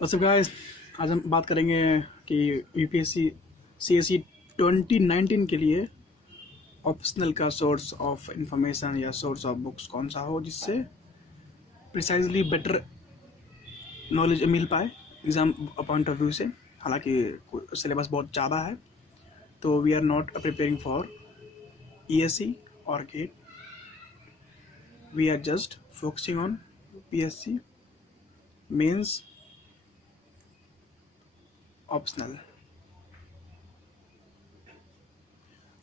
WhatsApp guys, आज हम बात करेंगे कि यूपीएससी सीएसई 2019 के लिए ऑप्शनल का सोर्स ऑफ इंफॉर्मेशन या सोर्स ऑफ बुक्स कौन सा हो जिससे प्रिसाइजली बेटर नॉलेज मिल पाए एग्ज़ाम पॉइंट ऑफ व्यू से। हालांकि सिलेबस बहुत ज़्यादा है, तो we are not preparing for ESC और GATE, we are just focusing on PSC mains optional.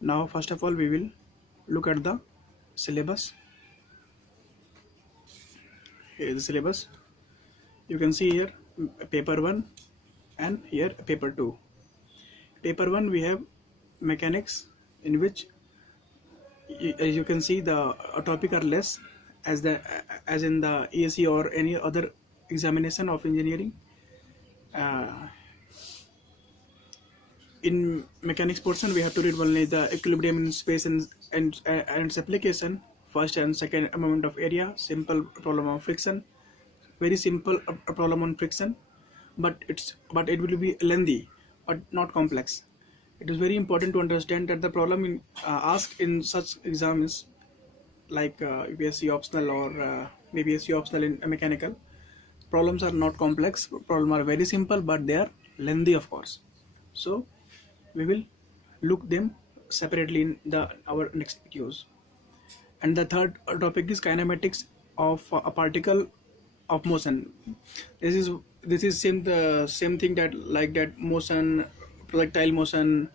Now first of all we will look at the syllabus. Here is the syllabus. You can see here paper 1 and here paper 2. Paper 1 we have mechanics, in which as you can see the topic are less as in the ESE or any other examination of engineering. In mechanics portion we have to read only the equilibrium in space and its application, first and second moment of area, simple problem of friction, very simple problem on friction, but it will be lengthy but not complex. It is very important to understand that the problem asked in such exam is like UPSC optional or maybe SC optional in mechanical. Problems are not complex, problems are very simple, but they are lengthy of course. So we will look them separately in our next videos. And the third topic is kinematics of a particle of motion. This is same thing that like that motion, projectile motion,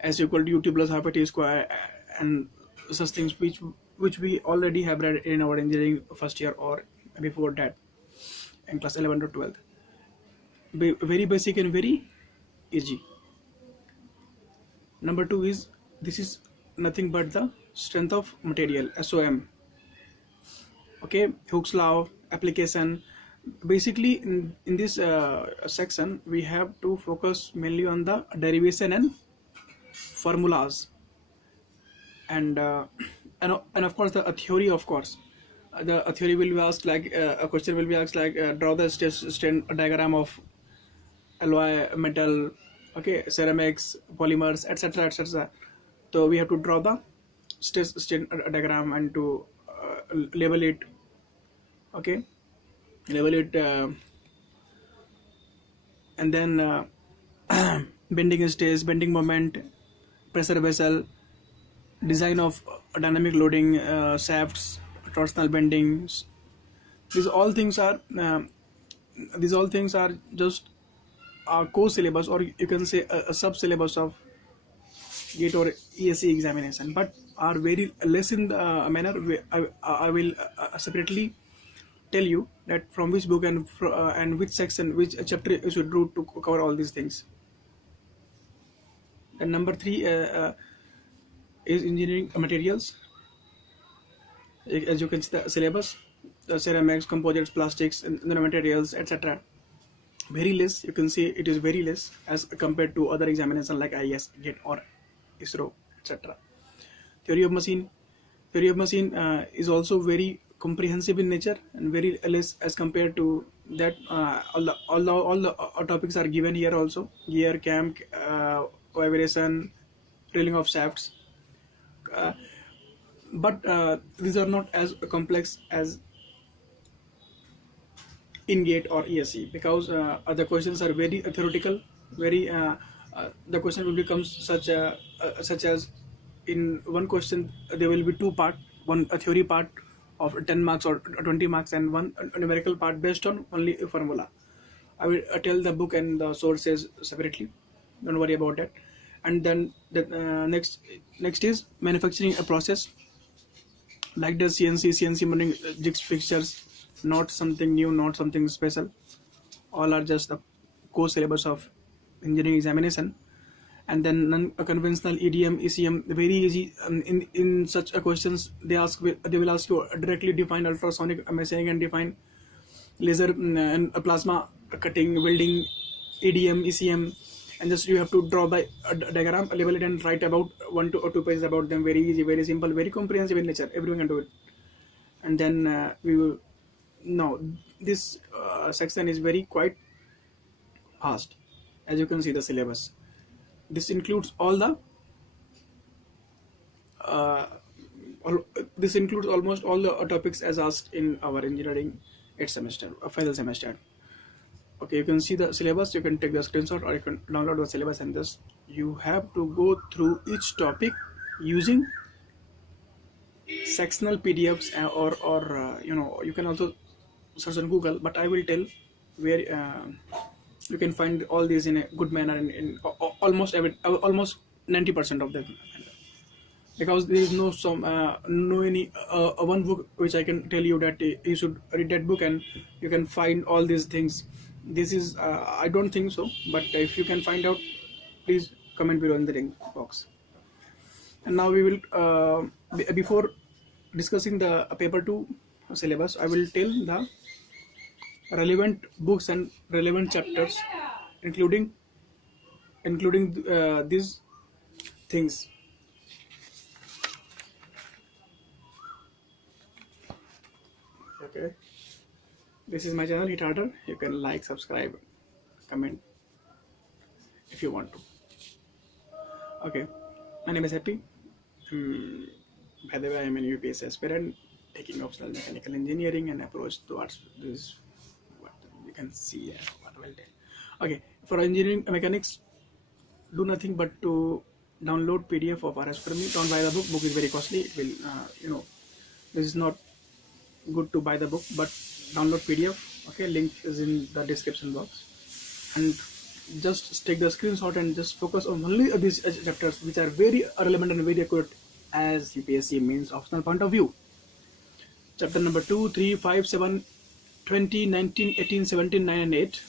S equal to ut plus half a t square, and such things which we already have read in our engineering first year or before that in class 11 to 12. Very basic and very easy. Number 2 is, this is nothing but the strength of material, SOM. Okay, Hooke's law, application. Basically in this section we have to focus mainly on the derivation and formulas, and of course the theory. Of course the theory will be asked like a question will be asked like draw the strain diagram of alloy, metal, okay, ceramics, polymers, etc, etc. So we have to draw the strain diagram and to label it, okay, label it, and then bending stress, bending moment, pressure vessel, design of dynamic loading, shafts, torsional bending. These all things are just a core syllabus, or you can say a sub syllabus of GATE or ESE examination, but are very less in the manner. I will separately tell you that from which book and which section, which chapter you should do to cover all these things. And number 3 is engineering materials. As you can see the syllabus, the ceramics, composites, plastics, and nanomaterials, etc. Very less, you can see it is very less as compared to other examinations like IAS, GATE or ISRO, etc. Theory of machine is also very comprehensive in nature and very less as compared to that. All the topics are given here also: gear, cam, vibration, drilling of shafts, but these are not as complex as in GATE or ESE, because the questions are very theoretical. Very the question will become such as in one question there will be two part, one a theory part of 10 marks or 20 marks, and one numerical part based on only a formula. I will tell the book and the sources separately, don't worry about that. And then the next is manufacturing a process like the CNC milling, jigs, fixtures, not something new, not something special. All are just the core syllabus of engineering examination. And then non-conventional EDM, ECM, very easy. In such a questions they will ask you directly define ultrasonic machining and define laser and plasma cutting, welding, EDM, ECM, and just you have to draw the diagram, label it, and write about 1 or 2 pages about them. Very easy, very simple, very comprehensive in nature. Everyone can do it. And then we will now this section is very quite fast. As you can see the syllabus, this includes all the uh, this includes almost all the topics as asked in our engineering 8th semester, final semester. Okay, you can see the syllabus, you can take the screenshot or you can download the syllabus, and just you have to go through each topic using sectional PDFs, or you can also search on Google, but I will tell where you can find all these in a good manner in almost 90% of them, because there is no any one book which I can tell you that you should read that book and you can find all these things. This is I don't think so, but if you can find out, please comment below in the link box. And now we will before discussing the paper 2 syllabus, I will tell the relevant books and relevant chapters, including these things. Okay, this is my channel, Hit Harder. You can like, subscribe, comment if you want to. Okay, my name is Happy. By the way, I am an UPSC aspirant taking optional mechanical engineering and approach towards this. What you can see, what I will tell. Okay, for engineering mechanics, do nothing but to download PDF of RS for me. Don't buy the book. Book is very costly. It will, this is not good to buy the book, but download PDF. Okay, link is in the description box, and just take the screenshot and just focus on only these chapters which are very relevant and very accurate as UPSC means optional point of view. Chapter number 2, 3, 5, 7, 20, 19, 18, 17, 9 and 8.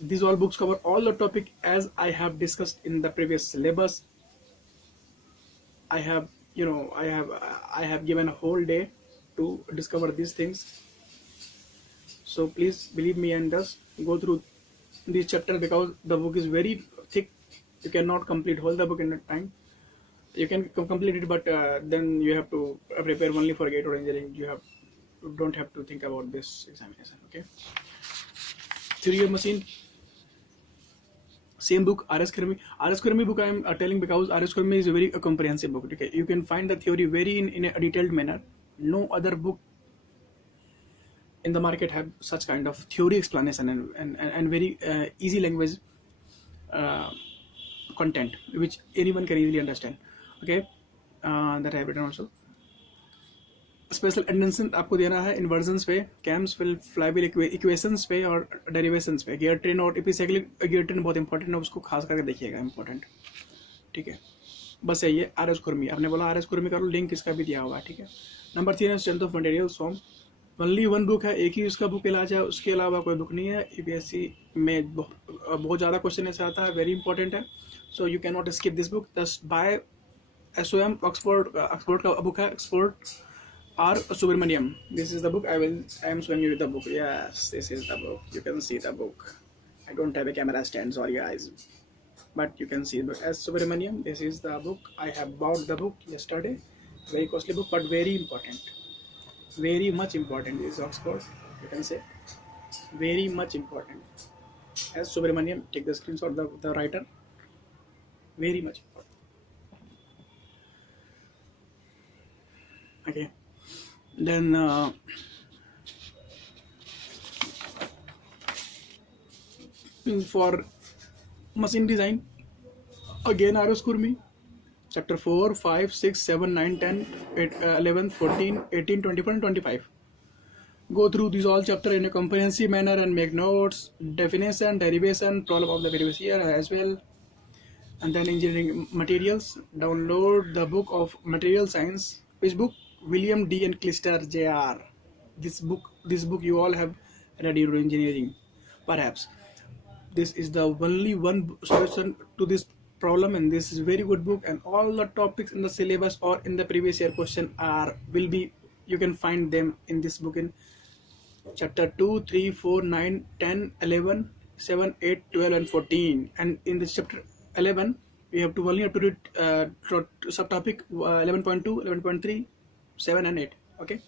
These all books cover all the topic as I have discussed in the previous syllabus. I have given a whole day to discover these things. So please believe me and just go through this chapter, because the book is very thick. You cannot complete whole the book in that time. You can complete it, but then you have to prepare only for GATE or engineering. You don't have to think about this examination. Okay. Theory of machine. Same book, RS Kurmi book I am telling because RS Kurmi is a very comprehensive book. Okay, you can find the theory very in a detailed manner. No other book in the market have such kind of theory explanation and very easy language content which anyone can easily understand. Okay, that I have written also. Special attention आपको देना है इन्वर्जन्स पे, camps पे, flywheel equations पे और derivations पे. Gear train और epicyclic gear train बहुत इंपॉर्टेंट है, उसको खास करके देखिएगा, इंपॉर्टेंट. ठीक है, बस यही है. RS कुर्मी, आपने बोला RS कुर्मी करो, लिंक इसका भी दिया हुआ है. ठीक है. नंबर 3 है strength of materials from. Only one book है, एक ही उसका बुक इलाज है, उसके अलावा कोई बुक नहीं है. UPSC में बहुत ज़्यादा क्वेश्चन ऐसे आता है, वेरी इंपॉर्टेंट है. So you can not skip this book. Just by SOM Oxford का बुक है, Oxford or Subramaniam. This is the book. I am showing you the book. Yes, this is the book. You can see the book. I don't have a camera stand, sorry guys, but you can see the book as Subramaniam. This is the book. I have bought the book yesterday. Very costly book, but very important. Very much important. This is Oxford. You can say very much important. As Subramaniam, take the screenshot. The writer. Very much important. Okay. Then for machine design, again RS Kurmi, chapter 4, 5, 6, 7, 9, 10, 8, 11, 14, 18, 24 and 25. Go through these all chapter in a comprehensive manner and make notes, definition, derivation, problem of the previous year as well. And then engineering materials, download the book of material science. Which book? William D. and Clister Jr. This book you all have read in engineering, perhaps. This is the only one solution to this problem, and this is very good book. And all the topics in the syllabus or in the previous year question you can find them in this book in chapter 2, 3, 4, 9, 10, 11, 7, 8, 12 and 14. And in this chapter 11 we only have to read subtopic 11.2, 11.3, 7 and 8. Okay,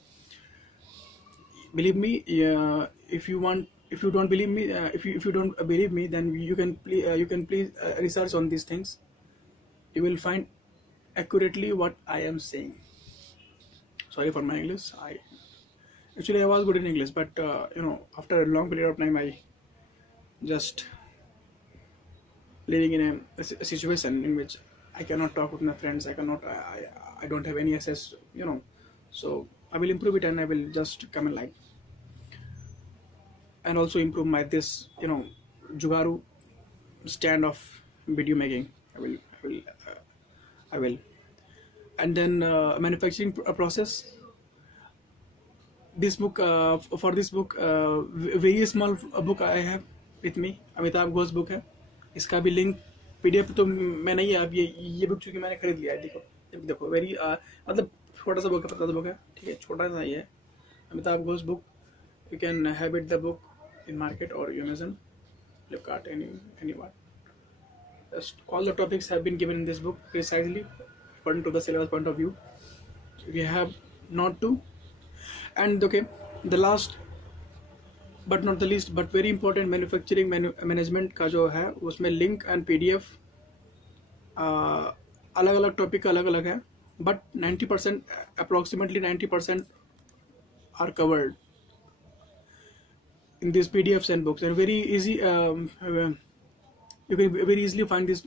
Believe me, if you don't believe me, if you don't believe me, then you can please research on these things. You will find accurately what I am saying. Sorry for my English. I was good in English, but after a long period of time, I just living in a situation in which I cannot talk with my friends. I don't have any access. So I will improve it, and I will just come in light, and also improve my this jugaru stand of video making. I will, and then manufacturing process. This book, for this book, very small book I have with me, Amitabh Ghosh book है. इसका भी link PDF तो मैं नहीं है. अब ये book चूंकि मैंने खरीद लिया है. देखो देखो वेरी मतलब छोटा सा बुक है, पतला सा बुक है, ठीक है, छोटा सा ही है. Amitabh Ghosh book. You can have it the book in market or Amazon, Flipkart, anyone. Just all the topics have been given in this book precisely according to the syllabus point of view. We have not to. And okay, the last but not the least but very important, manufacturing management का जो है उसमें link and PDF अलग अलग topic अलग अलग है, but 90% approximately 90% are covered in these PDFs and books, and very easy. You can very easily find this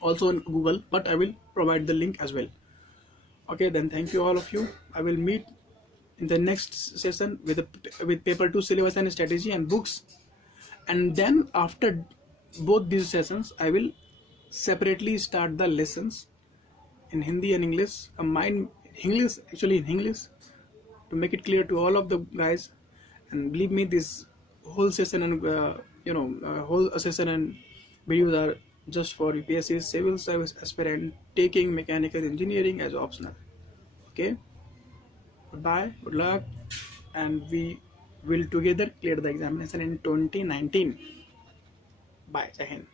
also on Google, but I will provide the link as well. Okay, then thank you all of you. I will meet in the next session with paper 2 syllabus and strategy and books, and then after both these sessions I will separately start the lessons in Hindi and English, combine English actually in English, to make it clear to all of the guys. And believe me, this whole session and whole session and videos are just for UPSC civil service aspirant taking mechanical engineering as optional. Okay, goodbye, good luck, and we will together clear the examination in 2019. Bye, Jai Hind.